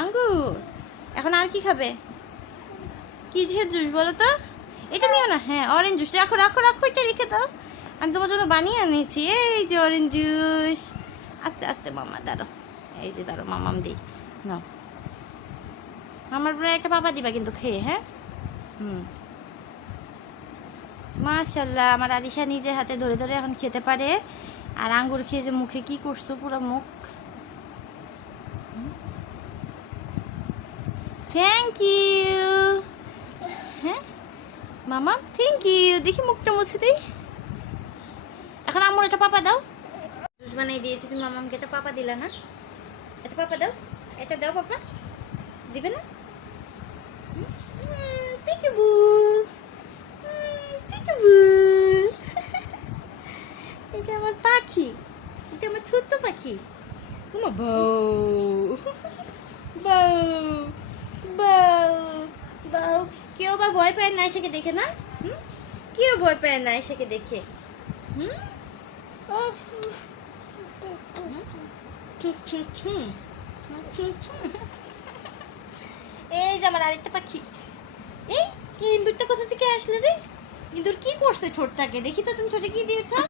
আঙ্গুর। এখন আর কি খাবে? কি জুসের জুস বলো তো? এটা নিও না। হ্যাঁ, অরেঞ্জ জুস। রাখো রাখো রাখো, এটা রেখে দাও। আমি তোমার জন্য বানিয়ে আনিয়েছি। এই যে অরেঞ্জ জুস। আস্তে আস্তে মামা দাঁড়ো। এই যে দাঁড়ো, মামাম দিই। নাও, আমার পরে একটা পাপা দিবা কিন্তু খেয়ে, হ্যাঁ? মাশাল্লাহ, আমার আলিশা নিজে হাতে ধরে ধরে এখন খেতে পারে। আর আঙ্গুর খেয়ে যে মুখে কি করছো, পুরো মুখ। Thank you. হ্যাঁ মামা, থ্যাংক ইউ। দেখি মুখটা মুছে দিই। এখন আমার একটা পাপা দাও। জুস বানিয়ে দিয়েছি, তুমি মামামকে একটা পাপা দিলা না? এটা পাপা দাও, এটা দাও পাপা। দিবে না? Peekaboo, peekaboo. এটা আমার পাখি, এটা আমার ছোট্ট পাখি। তোমার বউ, বউ, বউ, বউ। কেউ বা ভয় পায় না এসেকে দেখে না? কেউ ভয় পায় না এসেকে দেখে। এই যে আমার আরেকটা পাখি। এই ইঁদুরটা কোথা থেকে আসলো রে? ইঁদুর কি করছে ঠোঁটটাকে? দেখি তো, তুমি ঠোঁটে কি দিয়েছো?